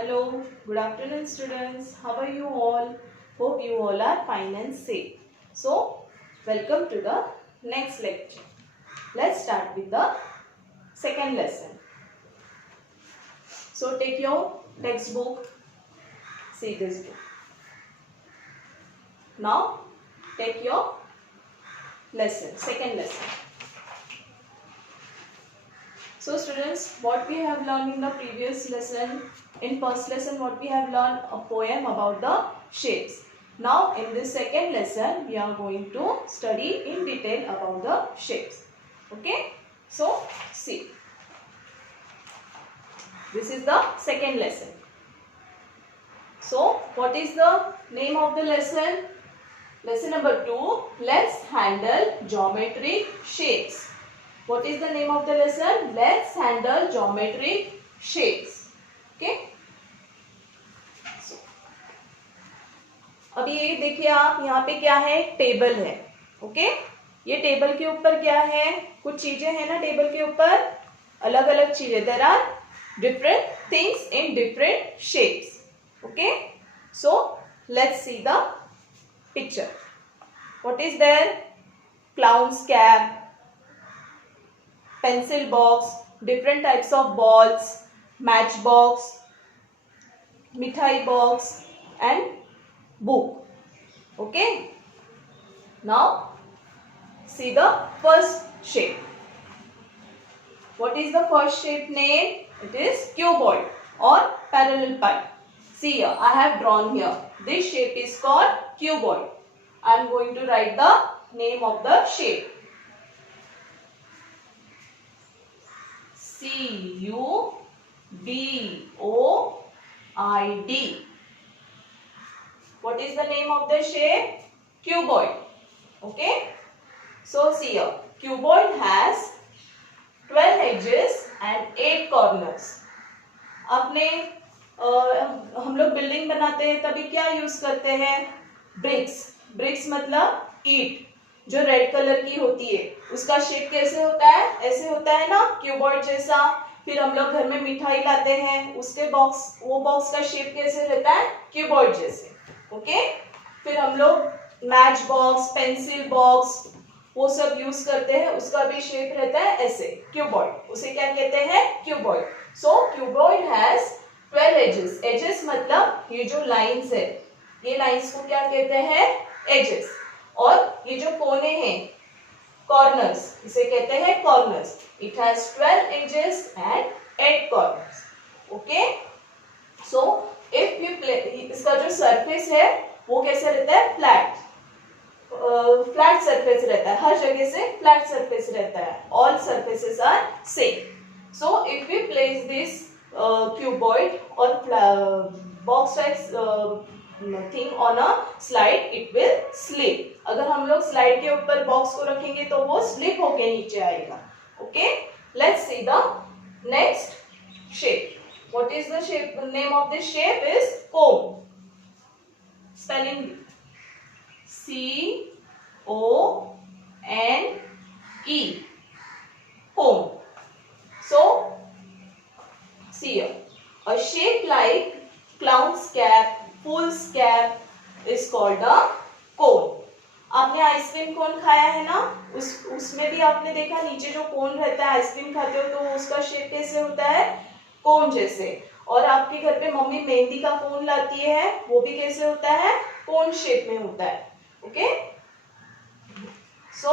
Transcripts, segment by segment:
Hello, good afternoon students. How are you all? Hope you all are fine and safe. So, welcome to the next lecture. Let's start with the second lesson. So, take your textbook, see this book. Now, take your lesson, second lesson. So students, what we have learned in the previous lesson, in first lesson what we have learned a poem about the shapes. Now in this second lesson we are going to study in detail about the shapes. Okay, so see, this is the second lesson. So what is the name of the lesson? Lesson number 2, let's handle geometric shapes. What is the name of the lesson? Let's handle geometric shapes. Okay. So, अभी ये देखिए आप यहाँ पे क्या है, table है. Okay, ये टेबल के ऊपर क्या है, कुछ चीजें हैं ना टेबल के ऊपर, अलग अलग चीजें. There are different things in different shapes. Okay, so let's see the picture. What is there? Clown's cap, pencil box, different types of balls, matchbox, mithai box and book. Okay. Now see the first shape. What is the first shape name? It is cuboid or parallel pipe. See here, I have drawn here. This shape is called cuboid. I am going to write the name of the shape. C-U-B-O-I-D. What is the name of the shape? Cuboid. Okay. So see here, cuboid has 12 edges and 8 corners. आपने हम लोग building बनाते हैं तभी क्या use करते हैं? BRICS. BRICS मतलब ईट जो रेड कलर की होती है. उसका शेप कैसे होता है? ऐसे होता है ना, क्यूबॉइड जैसा. फिर हम लोग घर में मिठाई लाते हैं, उसके बॉक्स, वो बॉक्स का शेप कैसे रहता है? क्यूबॉइड जैसे. ओके. फिर हम लोग मैच बॉक्स, पेंसिल बॉक्स, वो सब यूज करते हैं, उसका भी शेप रहता है ऐसे, क्यूबॉइड. उसे क्या कहते हैं? Cuboid. So cuboid has 12 edges. Edges मतलब ये जो लाइंस है, ये लाइंस को क्या कहते हैं? एजेस. और ये जो कोने हैं, कॉर्नर्स, इसे कहते हैं corners. It has 12 edges and 8 corners. Okay. So if you play, इसका जो सरफेस है वो कैसे रहता है? फ्लैट. फ्लैट सरफेस रहता है, हर जगह से फ्लैट सरफेस रहता है. All surfaces are same. So if you place this cuboid or box type thing on a slide, it will slip. अगर हम लोग स्लाइड के ऊपर बॉक्स को रखेंगे तो वो स्लिप होके नीचे आएगा. Okay. Let's see the next shape. What is the shape? Name of this shape is cone. Spelling C-O-N-E. cone. So see here, a shape like clown's cap, fool's cap is called a cone. आपने ice cream cone खाया है ना, उसमें भी आपने देखा नीचे जो कोन रहता है, आइसक्रीम खाते हो तो उसका शेप कैसे होता है? कोन जैसे. और आपके घर पे मम्मी मेहंदी का कोन लाती है, वो भी कैसे होता है? कोन शेप में होता है. Okay. So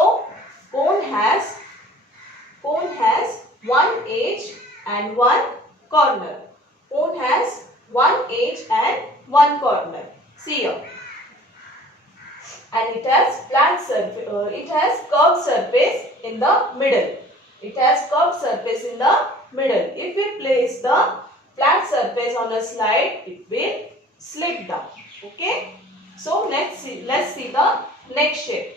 cone has one edge and one corner. Cone has one edge and one corner. See here. And it has flat surface. It has curved surface in the middle. It has curved surface in the middle. If we place the flat surface on a slide, it will slip down. Okay. So let's see the next shape.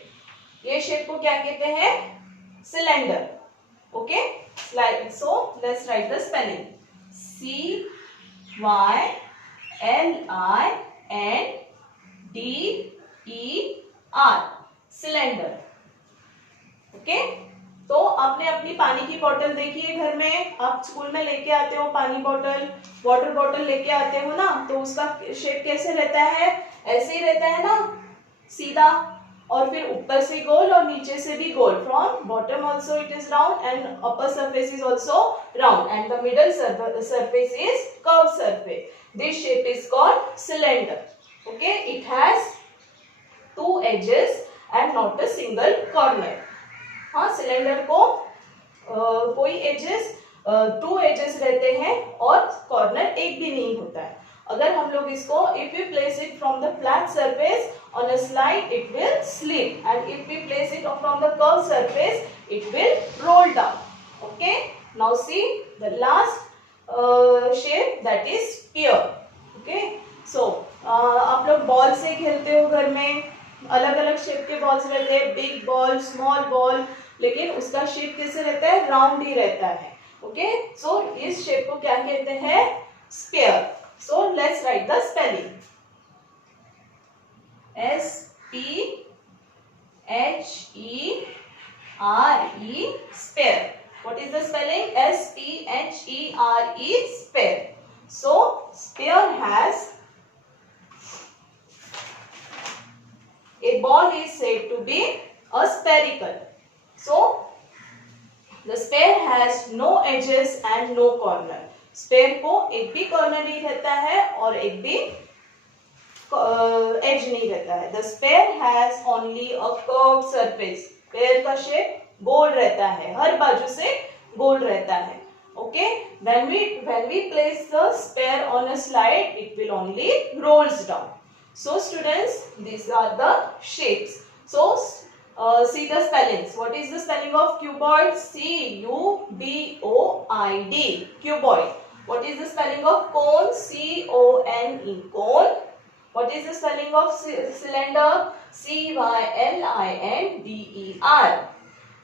ये shape को क्या कहते हैं? Cylinder. Okay. So let's write the spelling. C-Y-L-I-N-D-E-R. Cylinder. Okay. तो आपने अपनी पानी की बोतल देखी है घर में, आप स्कूल में लेके आते हो पानी बोतल, वाटर बोतल लेके आते हो ना, तो उसका शेप कैसे रहता है, ऐसे ही रहता है ना, सीधा, और फिर ऊपर से गोल और नीचे से भी गोल. From bottom also it is round and upper surface is also round and the middle surface is curved surface. This shape is called cylinder. Okay, it has two edges and not a single corner. हाँ, cylinder को कोई edges, to edges रहते हैं और corner एक भी नहीं होता है. अगर हम लोग इसको, if we place it from the flat surface on a slide it will slip and if we place it from the curve surface it will roll down. Okay, now see the last shape that is sphere. Okay, so आप लोग ball से खेलते हो घर में, अलग अलग shape के बॉल्स रहते हैं, बिग बॉल, स्मॉल बॉल, लेकिन उसका शेप कैसे रहता है, राउंड ही रहता है. ओके, सो इस शेप को क्या कहते हैं, sphere. So let's write the spelling. S-P-H-E-R-E, sphere. What is the spelling? S-P-H-E-R-E, sphere. So sphere has, a ball is said to be a spherical. So the sphere has no edges and no corner. Sphere को एक भी corner नहीं रहता है और एक भी edge नहीं रहता है. The sphere has only a curved surface. Sphere का shape गोल रहता है, हर बाजू से गोल रहता है. Okay, when we place the sphere on a slide, it will only rolls down. So students, these are the shapes. So see the spellings. What is the spelling of cuboid? C-U-B-O-I-D, cuboid. What is the spelling of cone? C-O-N-E, cone. What is the spelling of cylinder? C-Y-L-I-N-D-E-R.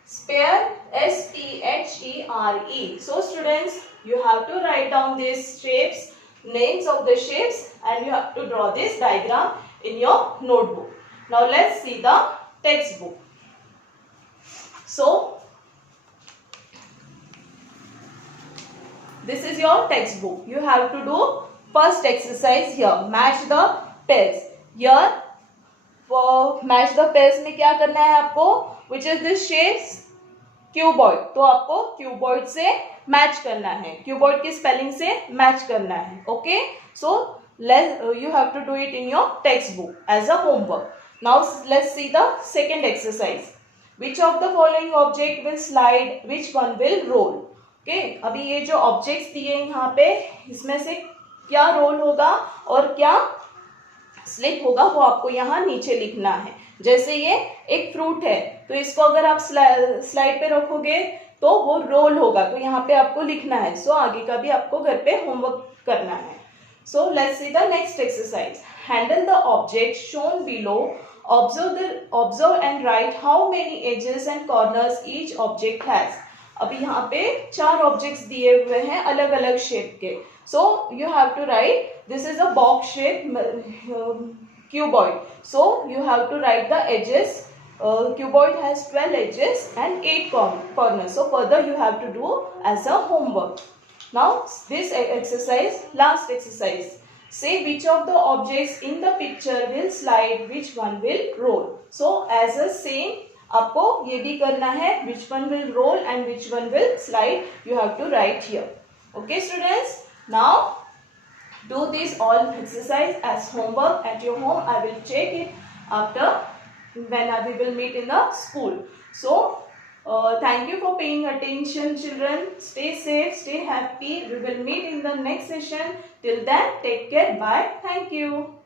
Sphere, S-P-H-E-R-E. So students, you have to write down these shapes, names of the shapes, and you have to draw this diagram in your notebook. Now let's see the textbook. So this is your textbook. You have to do first exercise here, match the pairs. Here for match the pairs में क्या करना है आपको, which is this shapes, cuboid. तो आपको cuboid से match करना है, cuboid की स्पेलिंग से मैच करना है. Okay, so you have to do it in your textbook as a homework. Now let's see the second exercise. Which of the following object will slide, which one will roll? Okay, अभी ये जो objects दिए यहाँ पे, इसमें से क्या role होगा और क्या स्लिप होगा वो आपको यहाँ नीचे लिखना है. जैसे ये एक फ्रूट है, तो इसको अगर आप स्लाइड पे रखोगे तो वो रोल होगा, तो यहाँ पे आपको लिखना है. सो आगे का भी आपको घर पे होमवर्क करना है. सो let's see the next exercise. Handle the object shown below. Observe and write how many edges and corners each object has. अभी यहाँ पे 4 ऑब्जेक्ट्स दिए हुए हैं अलग अलग शेप के. So you have to write, this is a box shape cuboid. So you have to write the edges. Cuboid has 12 edges and 8 corners. So further you have to do as a homework. Now this exercise, last exercise. Say which of the objects in the picture will slide, which one will roll. So as a same, आपको ये भी करना है, which one will roll and which one will slide. You have to write here. Okay students, now do this all exercise as homework at your home. I will check it after when we will meet in the school. So thank you for paying attention children. Stay safe, stay happy. We will meet in the next session. Till then, take care. Bye. Thank you.